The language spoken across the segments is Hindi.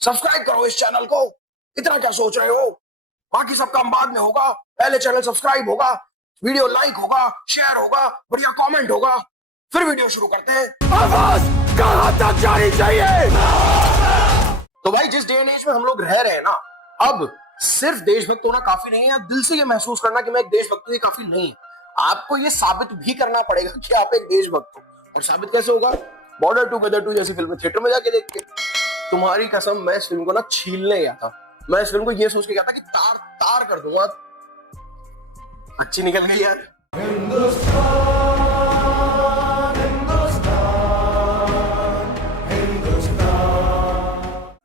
सब्सक्राइब करो इस चैनल को। इतना क्या सोच रहे हो? बाकी सब काम बाद में होगा, पहले चैनल सब्सक्राइब होगा, वीडियो लाइक होगा, शेयर होगा, बढ़िया कमेंट होगा, फिर वीडियो शुरू करते हैं। आवाज कहां तक जानी चाहिए? तो भाई जिस डे एंड एज में हम लोग रह रहे हैं ना, अब सिर्फ देशभक्त होना काफी नहीं है, या दिल से ये महसूस करना कि मैं एक देशभक्त हूं ये काफी नहीं है। आपको ये साबित भी करना पड़ेगा कि आप एक देशभक्त हो। और साबित कैसे होगा? बॉर्डर टुगेदर 2 जैसी फिल्म थिएटर में जाके देख के। तुम्हारी कसम, मैं इस फिल्म को ना छीलने गया था। मैं इस फिल्म को ये सोच के गया था कि तार तार कर दूंगा। अच्छी निकल गई यार।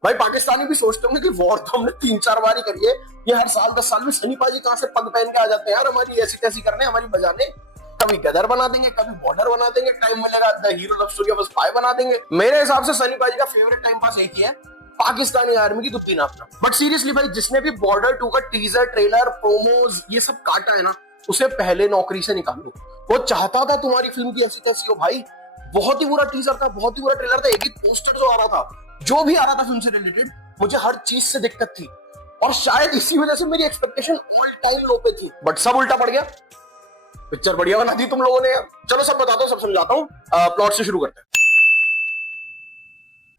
भाई पाकिस्तानी भी सोचते होंगे कि वॉर तो हमने 3-4 बार ही करी है, ये हर साल 10 साल में सनी पाजी कहां से पग पहन के आ जाते हैं यार, हमारी ऐसी तैसी करने, हमारी बजाने। कभी गदर बना देंगे, कभी बॉर्डर बना देंगे, टाइम मिलेगा the hero love story of spy बना देंगे। मेरे हिसाब से सनी पाजी का फेवरेट टाइम पास एक ही है, पाकिस्तानी आर्मी की कुत्ती नापना। बट सीरियसली भाई, जिसने भी बॉर्डर 2 का टीजर, ट्रेलर, प्रोमोज ये सब काटा है ना, उसे पहले नौकरी से निकालो। वो चाहता था तुम्हारी फिल्म की ऐसी तैसी हो भाई। बहुत ही बुरा टीजर था, बहुत ही बुरा ट्रेलर था, एक ही पोस्टर जो आ रहा था, जो भी आ रहा था फिल्म से रिलेटेड, मुझे हर चीज से दिक्कत थी। और शायद इसी वजह से मेरी एक्सपेक्टेशन ऑल टाइम लो पे थी। बट सब उल्टा पड़ गया। पिक्चर बढ़िया बना दी तुम लोगों ने। चलो सब बताता हूँ, सब समझाता हूँ। प्लॉट से शुरू करते हैं।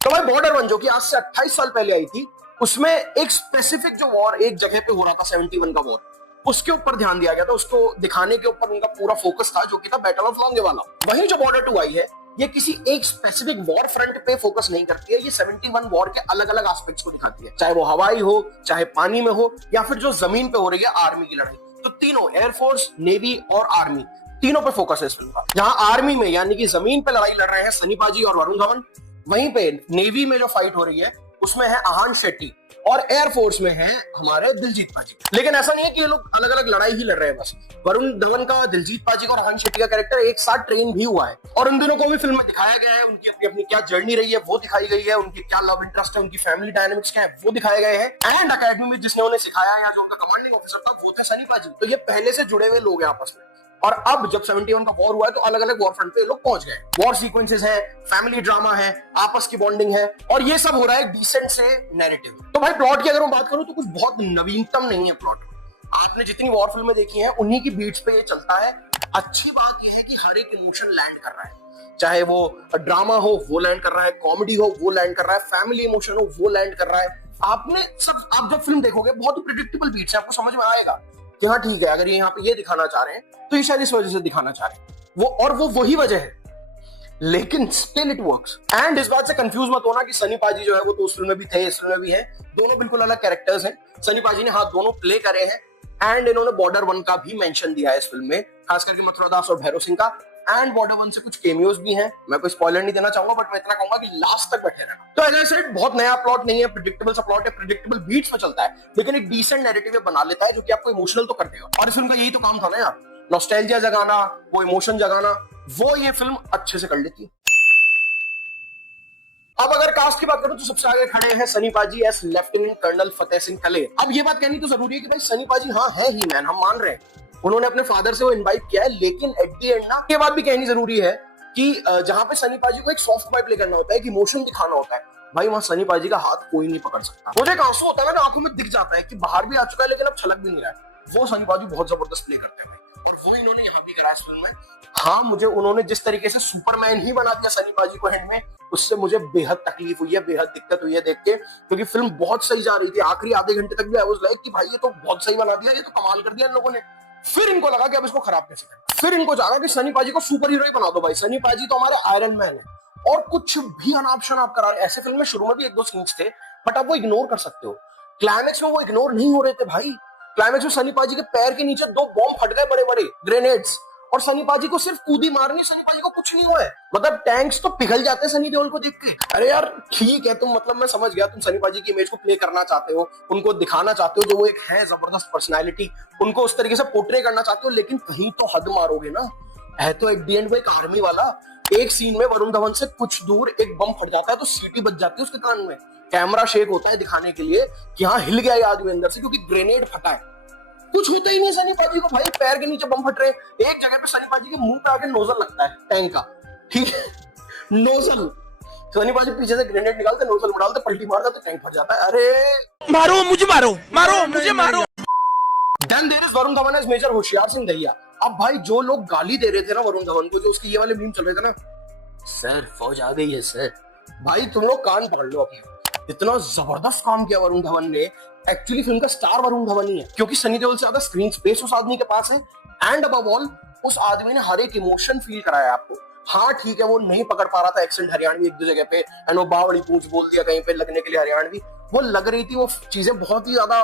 तो भाई बॉर्डर 1 जो कि आज से 28 साल पहले आई थी, उसमें एक स्पेसिफिक जो वॉर एक जगह पे हो रहा था, 71 का वॉर, उसके ऊपर ध्यान दिया गया था, उसको दिखाने के ऊपर उनका पूरा फोकस था, जो कि था बैटल ऑफ लोंगेवाला। वहीं जो बॉर्डर 2 आई है, ये किसी एक स्पेसिफिक वॉर फ्रंट पे फोकस नहीं करती है, ये 71 वॉर के अलग अलग एस्पेक्ट्स को दिखाती है, चाहे वो हवाई हो, चाहे पानी में हो, या फिर जो जमीन पे हो रही है आर्मी की लड़ाई। तो तीनों, एयरफोर्स, नेवी और आर्मी, तीनों पे फोकस है इस फिल्म का। जहां आर्मी में यानी कि जमीन पे लड़ाई लड़ रहे हैं सनी पाजी और वरुण धवन, वहीं पे नेवी में जो फाइट हो रही है उसमें है आहान शेट्टी, और एयरफोर्स में है हमारे दिलजीत पाजी। लेकिन ऐसा नहीं है कि ये लोग अलग अलग लड़ाई ही लड़ रहे हैं बस। वरुण धवन का, दिलजीत पाजी का और आहान शेट्टी का कैरेक्टर एक साथ ट्रेन भी हुआ है, और उन दोनों को भी फिल्म में दिखाया गया है। उनकी अपनी अपनी क्या जर्नी रही है वो दिखाई गई है, उनकी क्या लव इंटरेस्ट है, उनकी फैमिली डायनेमिक्स क्या है वो दिखाए गए हैं। एंड अकेडमी में जिसने उन्हें सिखाया या जो उनका कमांडिंग ऑफिसर था वो थे सनी पाजी। तो ये पहले से जुड़े हुए लोग हैं आपस में। और अब जब 71 का वॉर हुआ है तो अलग अलग वॉर फ्रंट पे लोग पहुंच गए। वॉर सीक्वेंसेस है, फैमिली ड्रामा है, आपस की बॉन्डिंग है, और ये सब हो रहा है डिसेंट से नैरेटिव। तो भाई प्लॉट की अगर मैं बात करूं तो कुछ बहुत नवीनतम नहीं है प्लॉट। आपने जितनी वॉर फिल्में देखी हैं उन्हीं की बीट्स पे ये चलता है। अच्छी बात यह है कि हर एक इमोशन लैंड कर रहा है, चाहे वो ड्रामा हो वो लैंड कर रहा है, कॉमेडी हो वो लैंड कर रहा है, फैमिली इमोशन हो वो लैंड कर रहा है। आप जब फिल्म देखोगे बहुत ही प्रिडिक्टेबल बीट्स है, आपको समझ में आएगा कि हाँ ठीक है, अगर ये यहाँ पे ये दिखाना चाह रहे हैं तो ये शायद इस वजह से दिखाना चाह रहे हैं, वो वही वजह है, लेकिन स्टिल इट वर्क्स। एंड इस बात से कंफ्यूज मत होना कि सनी पाजी जो है वो तो उस फिल्म में भी थे, इस फिल्म में भी है, दोनों बिल्कुल अलग कैरेक्टर्स हैं। सनी पाजी ने हाँ दोनों प्ले करे हैं, एंड इन्होंने बॉर्डर 1 का भी मेंशन दिया है इस फिल्म में, खास करके मथुरा दास और भैरव सिंह का। एंड बॉर्डर 1 से कुछ केमियोज भी हैं। मैं कोई स्पॉइलर नहीं देना चाहूंगा, बट मैं इतना कहूंगा कि लास्ट तक बैठे रहना। तो एज आई सेड, बहुत नया प्लॉट नहीं है, प्रेडिक्टेबल सा प्लॉट है, प्रेडिक्टेबल बीट्स पे चलता है, लेकिन एक डिसेंट नैरेटिव बना लेता है जो कि आपको इमोशनल तो कर देगा। और इस फिल्म का यही तो काम था ना यार, नॉस्टैल्जिया जगाना, वो इमोशन जगाना, वो ये फिल्म अच्छे से कर लेती है। अब अगर कास्ट की बात करूं तो सबसे आगे खड़े हैं सनी पाजी S lieutenant colonel Fateh Singh Kaler. अब ये बात कहनी तो जरूरी है कि भाई सनी पाजी हाँ है ही मैन, हम मान रहे हैं, उन्होंने अपने फादर से वो इनवाइट किया है, लेकिन एट द एंड ना ये बात भी कहनी जरूरी है कि जहां पे सनी पाजी को एक सॉफ्ट बॉय प्ले करना होता है, एक इमोशन दिखाना होता है, भाई वहां सनी पाजी का हाथ कोई नहीं पकड़ सकता। मुझे एक आंसू होता है ना आंखों में दिख जाता है कि बाहर भी आ चुका है लेकिन अब छलक भी नहीं रहा है, वो सनी पाजी बहुत जबरदस्त प्ले करते हैं, और वो इन्होंने यहाँ भी करा इस फिल्म में। हाँ, मुझे उन्होंने जिस तरीके से सुपरमैन ही बना दिया सनी पाजी को एंड में, उससे मुझे बेहद तकलीफ हुई है, बेहद दिक्कत हुई है देख के, क्योंकि फिल्म बहुत सही जा रही थी। आखिरी आधे घंटे तक भी आई वाज लाइक कि भाई ये तो बहुत सही बना दिया, ये तो कमाल कर दिया इन लोगों ने। फिर इनको लगा कि अब इसको खराब कैसे करें, फिर इनको जागा कि सनी पाजी को सुपर हीरो ही बना दो। भाई सनी पाजी तो हमारे आयरन मैन है, और कुछ भी अनाप शनाप करा रहे। ऐसे फिल्म में शुरू में भी 1-2 सीन्स थे, बट आप वो इग्नोर कर सकते हो। क्लाइमेक्स में वो इग्नोर नहीं हो रहे थे भाई। क्लाइमेक्स में सनी पाजी के पैर के नीचे 2 बॉम्ब फट गए, बड़े बड़े ग्रेनेड्स, और सनी पाजी को सिर्फ कूदी मारनी, सनी पाजी को कुछ नहीं हुआ है। मतलब टैंक्स तो पिघल जाते हैं सनी देओल को देख के। अरे यार ठीक है, तुम मतलब मैं समझ गया, तुम सनी पाजी की इमेज को प्ले करना चाहते हो, उनको दिखाना चाहते हो जो वो एक है जबरदस्त पर्सनालिटी, उनको उस तरीके से पोर्ट्रे करना चाहते हो, लेकिन कहीं तो हद मारोगे ना। है तो एट द एंड वो एक आर्मी वाला। एक सीन में वरुण धवन से कुछ दूर एक बम फट जाता है तो सीटी बज जाती है उसके कान में, कैमरा शेक होता है दिखाने के लिए कि हाँ हिल गया ये आदमी अंदर से, क्योंकि ग्रेनेड फटा है। कुछ होता ही नहीं सनी पाजी को, भाई पैर के नीचे बम फट रहे। एक जगह पे सनी पाजी के मुंह पे आके नोजल लगता है टैंक का, ठीक है, नोजल सनी पाजी पीछे से ग्रेनेड निकालते, नोजल उड़ालते, पलटी मारता तो टैंक फट जाता है। अरे मारो मुझे, मुझे मारो। Then there is Varun Dhawan as major Hoshiyar Singh Dahiya. अब भाई जो लोग गाली दे रहे थे ना वरुण धवन को, जो उसके ये वाले मीम चल रहे थे ना, सर फौज आ गई है सर, भाई तुम लोग कान पकड़ लो अपने। इतना जबरदस्त काम किया वरुण धवन ने। एक्चुअली फिल्म का स्टार वरुण धवन ही है, क्योंकि सनी देओल से ज्यादा स्क्रीन स्पेस उस आदमी के पास है। एंड अबव ऑल उस आदमी ने हर एक इमोशन फील कराया आपको। हाँ ठीक है, वो नहीं पकड़ पा रहा था एक्सेंट हरियाणवी एक दो जगह पे, एंड वो बावड़ी पूंछ बोल दिया कहीं पे लगने के लिए हरियाणवी, वो लग रही थी, वो चीजें बहुत ही ज्यादा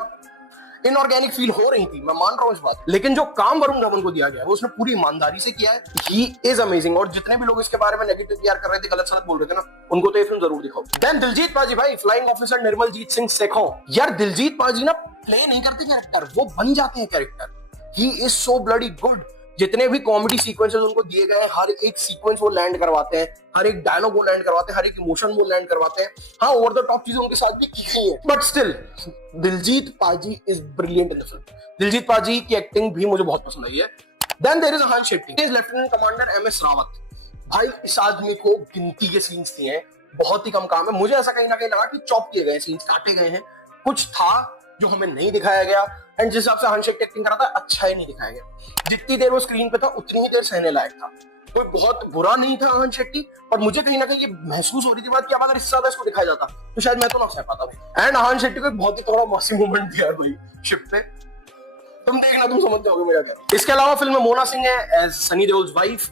इनऑर्गेनिक फील हो रही थी, मैं मान रहा हूँ इस बात। लेकिन जो काम वरुण धवन को दिया गया वो उसने पूरी ईमानदारी से किया है। He is amazing. और जितने भी लोग इसके बारे में नेगेटिव पीआर कर रहे थे, गलत सलत बोल रहे थे ना, उनको तो ये फिल्म जरूर दिखाओ। देन दिलजीत पाजी भाई, फ्लाइंग ऑफिसर निर्मलजीत सिंह सेखों। यार दिलजीत पाजी ना प्ले नहीं करते कैरेक्टर, वो बन जाते हैं character. He is so bloody good. जितने भी कॉमेडी सीक्वेंसेस उनको दिए गए, हर एक सीक्वेंस वो लैंड करवाते हैं, हर एक डायलॉग वो लैंड करवाते हैं, हर एक इमोशन वो लैंड करवाते हैं। हाँ ओवर द टॉप चीजें उनके साथ भी की गई है, but still Diljit paaji is brilliant in the film. Diljit paaji की एक्टिंग भी मुझे बहुत पसंद आई है। Then there is Ahan Shetty, is lieutenant commander MS Rawat. भाई इस आदमी को गिनती के सीन्स दिए हैं, बहुत ही कम काम है। मुझे ऐसा कहीं ना कहीं लगा कि चॉप किए गए सीन्स, काटे गए हैं, कुछ था जो हमें नहीं दिखाया गया। एंड जिस हिसाब से अहान शेट्टी एक्टिंग कर रहा था, अच्छा ही नहीं दिखाया गया। जितनी देर वो स्क्रीन पे था उतनी ही देर सहने लायक था। कोई बहुत बुरा नहीं था अहान शेट्टी, पर मुझे कहीं ना कहीं ये महसूस हो रही थी बात कि अब अगर इससे ज्यादा इसको दिखाया जाता तो शायद मैं तो ना सह पाता भाई। एंड अहान शेट्टी को एक बहुत ही थोड़ा मौसी मोमेंट दिया भाई शिप पे, तुम देखना, तुम समझ जाओगे मेरा क्या। इसके अलावा फिल्म में मोना सिंह है एज सनी देओल्स वाइफ।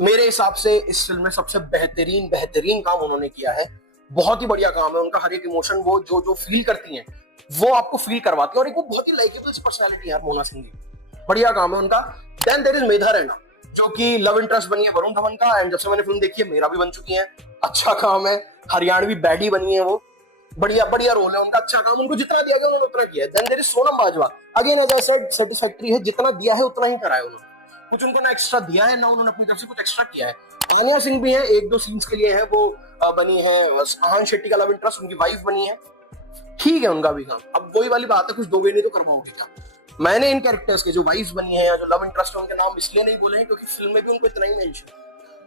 मेरे हिसाब से इस फिल्म में सबसे बेहतरीन काम उन्होंने किया है। बहुत ही बढ़िया काम है उनका। हर एक इमोशन वो जो फील करती हैं वो आपको फील करवाती है, और एक वो बहुत ही लाइकेबल पर्सनालिटी है मोना सिंह की। बढ़िया काम है उनका। देन देयर इज मेधा रैना, जो कि लव इंटरेस्ट बनी है वरुण धवन का, एंड जब से मैंने फिल्म देखी है मेरा भी बन चुकी है। अच्छा काम है, हरियाणवी बैडी बनी है वो, बढ़िया रोल है उनका, अच्छा काम, उनको जितना दिया गया उन्होंने उतना किया है। Then there is Sonam Bajwa, again as I said satisfactory है, जितना दिया है उतना ही कराया उन्होंने, कुछ उनको ना एक्स्ट्रा दिया है ना उन्होंने अपनी तरफ से कुछ एक्स्ट्रा किया है। तानिया सिंह भी है, एक दो सीन्स के लिए है वो बनी है, बस अहान शेट्टी का लव इंटरेस्ट, उनकी वाइफ बनी है, ठीक है उनका भी काम। अब वही वाली बात है, कुछ दोगे नहीं तो करवाओगे क्या। मैंने इन कैरेक्टर्स के जो वाइफ बनी है या जो लव इंटरेस्ट है उनके नाम इसलिए नहीं बोले हैं क्योंकि फिल्म में भी उनको इतना ही मेंशन,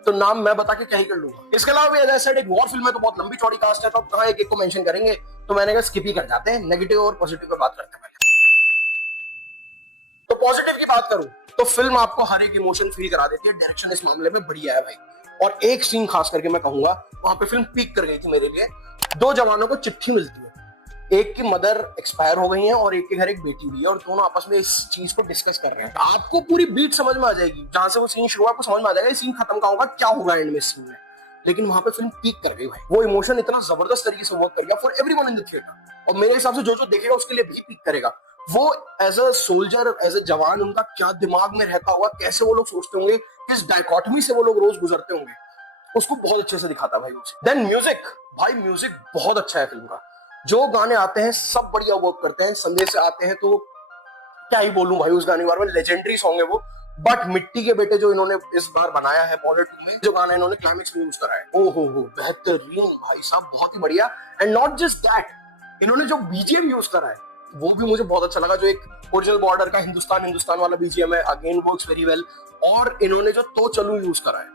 तो नाम मैं बता के क्या ही कर लूंगा। इसके अलावा भी एज एक वॉर फिल्म है तो बहुत लंबी चौड़ी कास्ट है, तो कहां एक को मेंशन करेंगे, तो मैंने कहा स्किप ही कर जाते हैं, नेगेटिव और पॉजिटिव पे बात करते हैं पहले। तो पॉजिटिव की बात करूं तो फिल्म आपको हर एक इमोशन फील करा देती है। डायरेक्शन इस मामले में बढ़िया है भाई, और एक सीन खास करके मैं कहूंगा वहां पे फिल्म पीक कर गई थी मेरे लिए। दो जवानों को चिट्ठी मिलती है, एक की मदर एक्सपायर हो गई है और एक के घर एक बेटी हुई है, और दोनों आपस में इस चीज को डिस्कस कर रहे हैं। आपको पूरी बीट समझ में आ जाएगी, जहां से वो सीन शुरू आपको समझ में आ जाएगा सीन खत्म का होगा, क्या होगा एंड में सीन में। लेकिन वहां पे फिल्म पीक कर गई भाई, वो इमोशन इतना जबरदस्त तरीके से वर्क कर गया for everyone in the theatre, और मेरे हिसाब से जो देखेगा उसके लिए भी पीक करेगा। वो as a soldier, as a jawan, उनका क्या दिमाग में रहता होगा, कैसे वो लोग सोचते होंगे, किस डायकॉटमी से वो लोग रोज गुजरते होंगे, उसको बहुत अच्छे से दिखाता भाई उसे। देन म्यूजिक, भाई म्यूजिक बहुत अच्छा है फिल्म का। जो गाने आते हैं सब बढ़िया वर्क करते हैं। संदेश से आते हैं तो क्या ही बोलूं भाई, उस गाने के बारे में, लेजेंडरी सॉन्ग है वो। बट मिट्टी के बेटे जो इन्होंने इस बार बनाया है बॉर्डर 2 में, जो गाना इन्होंने क्लाइमेक्स में यूज करा है, ओ हो बेहतरीन भाई साहब, बहुत ही बढ़िया। एंड नॉट जस्ट दैट, इन्होंने जो बीजीएम यूज करा है वो भी मुझे बहुत अच्छा लगा, जो एक ओरिजिनल बॉर्डर का हिंदुस्तान वाला बीजीएम है, अगेन वर्क्स वेरी वेल। और इन्होंने जो तो चलू यूज करा है,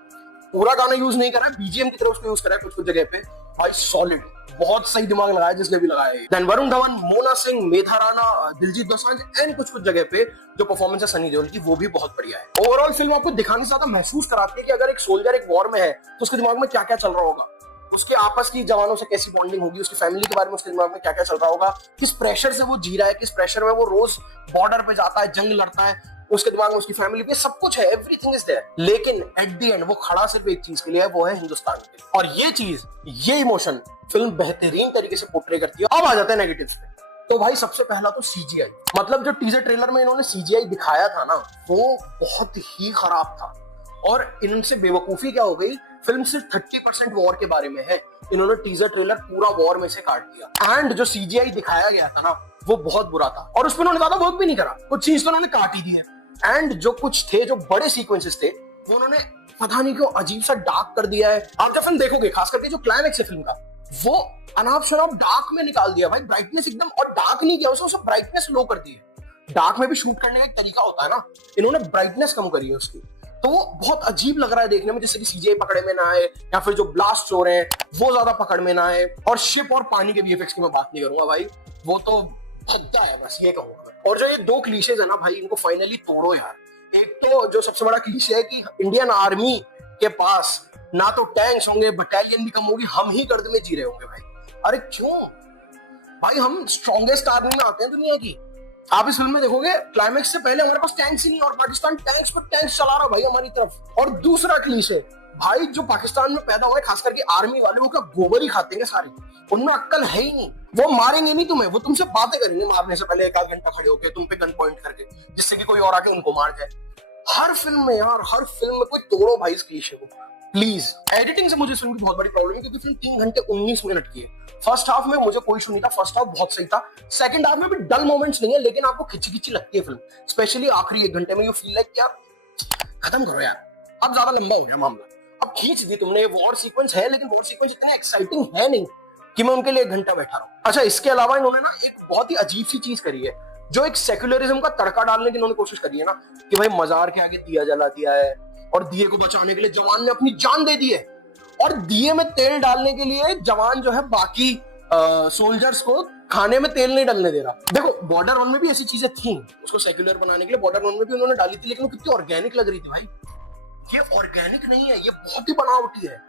पूरा गाना यूज नहीं करा है, बीजीएम की तरह उसको यूज करा है कुछ जगह पे, भाई सॉलिड, बहुत सही दिमाग लगाया जिसने भी लगाया है। देन वरुण धवन, मोना सिंह, मेधा राणा, दिलजीत दोसांझ, एंड कुछ जगह पे जो परफॉर्मेंस है सनी देओल की, वो भी बहुत बढ़िया है। ओवरऑल फिल्म आपको दिखाने से ज्यादा महसूस कराती है कि अगर एक सोल्जर एक वॉर में है तो उसके दिमाग में क्या क्या चल रहा होगा, उसके आपस की जवानों से कैसी बॉन्डिंग होगी, उसकी फैमिली के बारे में उसके दिमाग में क्या क्या चल रहा होगा, किस प्रेशर से वो जी रहा है, किस प्रेशर में वो रोज बॉर्डर पे जाता है, जंग लड़ता है, उसके दिमाग में उसकी फैमिली पे सब कुछ है, एवरीथिंग इज देयर। लेकिन एट द एंड वो खड़ा सिर्फ एक चीज के लिए है, वो है हिंदुस्तान के लिए। और ये चीज, ये इमोशन फिल्म बेहतरीन तरीके से पोर्ट्रे करती है। अब आ जाते हैं नेगेटिव्स पे। तो भाई सबसे पहला तो सीजीआई, मतलब जो टीजर ट्रेलर में इन्होंने सीजीआई दिखाया था ना, वो बहुत ही खराब था। और इनसे बेवकूफी क्या हो गई, फिल्म सिर्फ 30% वॉर के बारे में है, इन्होंने टीजर ट्रेलर पूरा वॉर में से काट दिया। एंड जो सीजीआई दिखाया गया था ना, वो बहुत बुरा था, और उसमें उन्होंने ज्यादा वर्क भी नहीं करा, कुछ चीज तो उन्होंने काट ही दी है। एंड जो कुछ थे, जो बड़े सीक्वेंसेस थे, वो उन्होंने पता नहीं क्यों अजीब सा डार्क कर दिया है। आप जब फिल्म देखोगे, खास करके जो क्लाइमेक्स है फिल्म का, वो अनाप शनाप डार्क में निकाल दिया भाई, ब्राइटनेस एकदम, और डार्क नहीं किया उसने, ब्राइटनेस लो कर दी है। डार्क में भी शूट करने का एक तरीका होता है ना, इन्होंने ब्राइटनेस कम करी है उसकी। तो वो बहुत अजीब लग रहा है देखने में, जैसे कि सीजीआई पकड़े में ना आए या फिर जो ब्लास्ट हो रहे हैं वो ज्यादा पकड़ में ना आए। और शिप और पानी के वीएफएक्स की मैं बात नहीं करूंगा भाई, वो तो भद्दा है, बस ये कहूंगा। और जो ये दो क्लीशेज है ना भाई, इनको फाइनली तोड़ो यार। एक तो जो सबसे बड़ा क्लीशे है कि इंडियन आर्मी के पास ना तो टैंक्स होंगे, बटालियन भी कम होगी, हम ही गर्द में जी रहे होंगे भाई। अरे क्यों भाई, हम स्ट्रॉन्गेस्ट आर्मी में आते हैं दुनिया की। आप इस फिल्म में देखोगे क्लाइमेक्स से पहले हमारे पास टैंक्स ही नहीं और पाकिस्तान टैंक्स पर टैंक्स चला रहा भाई हमारी तरफ। और दूसरा क्लीशे भाई, जो पाकिस्तान में पैदा हुए खास करके आर्मी वाले, वो क्या गोबर ही खाते हैं सारी, उनमें अक्कल है ही नहीं। वो मारेंगे नहीं तुम्हें, वो तुमसे बातें करेंगे मारने से पहले 1 आध घंटा खड़े होकर तुम पे गन पॉइंट करके, जिससे कि कोई और आके उनको मार जाए। हर फिल्म में यार, हर फिल्म में कोई तोड़ो भाई इस क्लीशे को प्लीज। एडिटिंग से मुझे इस फिल्म की बहुत बड़ी प्रॉब्लम है, क्योंकि फिल्म 3 घंटे 19 मिनट की है। फर्स्ट हाफ में मुझे कोई इशू नहीं था, फर्स्ट हाफ बहुत सही था। सेकंड हाफ में भी डल मोमेंट्स नहीं है, लेकिन आपको खिंची खिंची लगती है फिल्म, स्पेशली आखिरी 1 घंटे में। यू फील लाइक यार खत्म करो यार, अब ज्यादा लंबा हो गया मामला, अब खींच दी तुमने। वॉर सीक्वेंस है, लेकिन वॉर सीक्वेंस इतने एक्साइटिंग है नहीं कि मैं उनके लिए 1 घंटा बैठा रहूं। अच्छा, इसके अलावा इन्होंने ना एक बहुत ही अजीब सी चीज करी है, जो एक सेक्युलरिज्म का तड़का डालने की इन्होंने कोशिश करी है ना, कि भाई मजार के आगे दिया जला दिया है और दिए को बचाने के लिए जवान ने अपनी जान दे दी है, और दिए में तेल डालने के लिए जवान जो है बाकी सोल्जर्स को खाने में तेल नहीं डालने दे रहा। देखो बॉर्डर 1 में भी ऐसी चीजें थी, उसको सेक्युलर बनाने के लिए बॉर्डर 1 में भी उन्होंने डाली थी, लेकिन वो कितनी ऑर्गेनिक लग रही थी भाई। ये ऑर्गेनिक नहीं है, ये बहुत ही बनावटी है।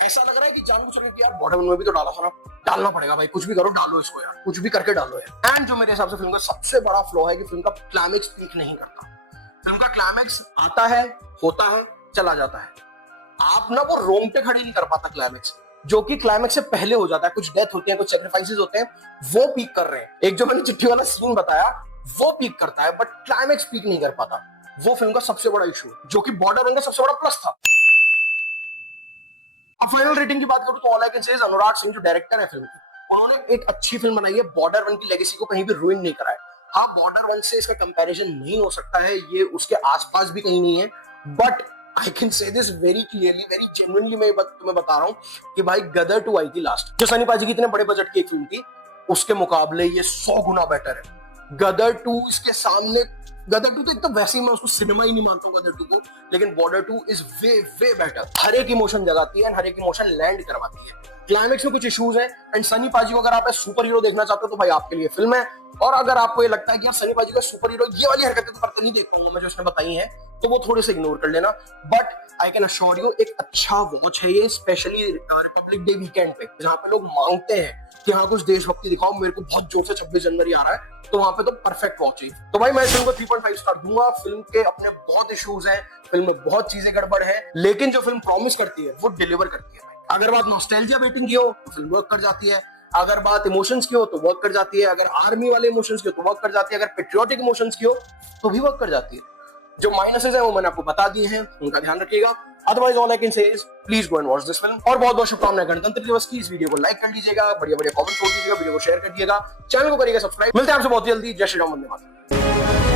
ऐसा लग रहा है कि जानबूझ के यार बॉर्डर 1 में भी तो डाला था ना, डालना पड़ेगा भाई, कुछ भी करो डालो इसको यार, कुछ भी करके डालो यार। एंड जो मेरे हिसाब से फिल्म का सबसे बड़ा फ्लॉ है कि फिल्म का क्लाइमेक्स पीक नहीं करता। फिल्म का क्लाइमेक्स आता है, होता है, चला जाता है, आप ना वो रोंगटे खड़े नहीं कर पाता क्लाइमेक्स, जो कि क्लाइमेक्स से पहले हो जाता है। कुछ डेथ होते हैं, कुछ सेक्रीफाइसेस होते हैं, वो पीक कर रहे हैं। एक जो मैंने चिट्ठी वाला सीन बताया वो पीक करता है, बट क्लाइमेक्स पीक नहीं कर पाता। वो फिल्म का सबसे बड़ा इशू, जो कि बॉर्डर 1 का सबसे बड़ा प्लस था। अब फाइनल रेटिंग की बात करूं तो all I can say is Anurag Singh जो डायरेक्टर है फिल्म की, उन्होंने एक अच्छी फिल्म बनाई है, बॉर्डर 1 की लेगेसी को कहीं भी रुइन नहीं करा है। हाँ, बॉर्डर 1 से इसका कंपैरिजन नहीं हो सकता है, ये उसके आसपास भी कहीं नहीं है, बट आई कैन से this very clearly, very genuinely, मैं तुम्हें बता रहा हूं कि भाई गदर 2 आई थी लास्ट, जो सनी पाजी की इतने बड़े बजट की एक फिल्म थी, उसके मुकाबले ये 100 गुना बेटर है। गदर 2 इसके सामने, गदर 2 तो एकदम वैसे ही मैं उसको सिनेमा ही नहीं मानता हूँ गदर 2 को, लेकिन Border 2 is way way better. हर एक इमोशन जगाती है, हर एक इमोशन लैंड करवाती है। क्लाइमेक्स में कुछ इश्यूज हैं, एंड सनी पाजी को अगर आप सुपर हीरो देखना चाहते हो तो भाई आपके लिए फिल्म है। और अगर आपको ये लगता है कि यार सनी पाजी का सुपर हीरो ये वाली हरकतें तो करते नहीं देख पाऊंगा मैं जो उसने बताई हैं, तो वो थोड़े से इग्नोर कर लेना। But I can assure you एक अच्छा वॉच है ये, स्पेशली रिपब्लिक डे वीकेंड पे, जहां पे लोग मांगते हैं कि हाँ कुछ देशभक्ति दिखाओ, मेरे को बहुत जोर से 26 जनवरी आ रहा है, तो वहां पे तो परफेक्ट वॉच है। तो भाई मैं फिल्म को 3.5 स्टार दूंगा। फिल्म के अपने बहुत इश्यूज हैं, फिल्म में बहुत चीजें गड़बड़ है, लेकिन जो फिल्म प्रॉमिस करती है वो डिलीवर करती है। अगर बात नॉस्टैल्जिया वेटिंग की हो तो फिल्म वर्क कर जाती है, अगर बात इमोशंस की हो तो वर्क कर जाती है, अगर आर्मी वाले इमोशंस की हो तो वर्क कर जाती है, अगर पेट्रियोटिक इमोशंस की हो तो भी वर्क कर जाती है। जो माइनसेस हैं वो मैंने आपको बता दिए हैं, उनका ध्यान रखिएगा। Otherwise all I can say is please go and watch this film. और बहुत बहुत शुभकामनाएं गणतंत्र दिवस की। इस वीडियो को लाइक कर लीजिएगा, बढ़िया बढ़िया कमेंट छोड़ दीजिएगा, वीडियो को शेयर कर दीजिएगा, चैनल को करिएगा सब्सक्राइब। मिलते हैं आपसे बहुत जल्दी। जय श्री राम, वंदे मातरम।